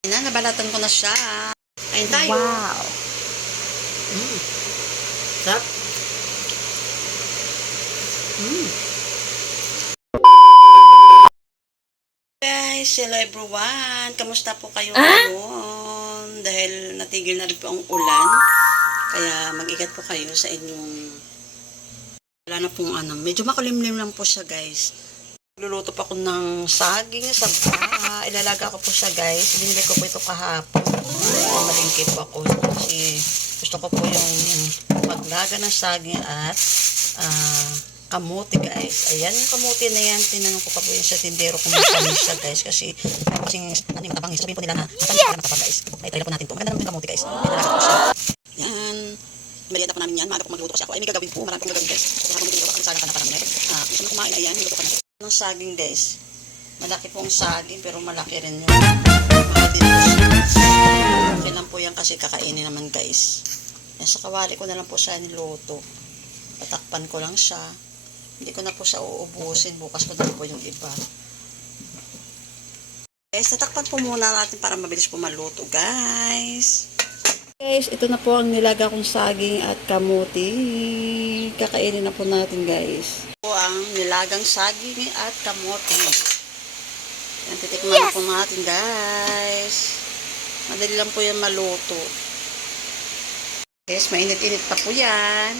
Nabalatan ko na siya. Ayun tayo. Wow. Sarap. Guys, hello everyone. Kamusta po kayo ngayon? Dahil natigil na rin po ang ulan. Kaya mag-ingat po kayo sa inyong wala na pong medyo makulimlim lang po siya guys. Luluto pa ako ng saging sa ilalaga ko po siya guys. Binili ko po ito kahapon. Malingkit po ako kasi gusto ko po yung maglaga ng saging at kamote guys. Ayan yung kamote na yan. Tinanong ko pa po yung sa tindero kung matamis siya guys. Kasi yung matapangis. Sabihin po nila na matamis pa na matapang guys. Ay, try na po natin to. Maganda naman yung kamote guys. Ilalaga ko siya. Yan. Merienda po namin yan. Maaga po magluto kasi ako. Ay, may gagawin po. Marami pong gagawin guys. Kaya kung magluto ako, sana pa namin. Gusto mo kumain. Ayan, niluto ko na. Ng saging guys. Malaki pong saging pero malaki rin yung mga dinos. Okay lang po yan kasi kakainin naman guys. Yan, sa kawali ko na lang po siya niluto. Patakpan ko lang siya. Hindi ko na po siya uubusin. Bukas ko na po yung iba. Guys, tatakpan po muna natin para mabilis po maluto guys. Guys, ito na po ang nilaga kong saging at kamuti. Kakainin na po natin guys. Ito po ang nilagang saging at kamuti. Yan, titikman na po natin guys. Madali lang po yan maluto. Guys, mainit-init pa po yan.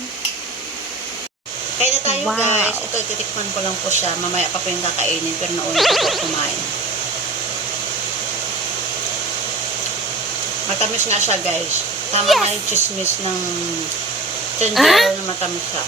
Kaya na tayo guys. Ito, titikman ko lang po siya. Mamaya pa po yung kakainin pero nauna ko po kumain. Matamis nga siya guys. Tama na yung chismis ng tendero na matamis siya.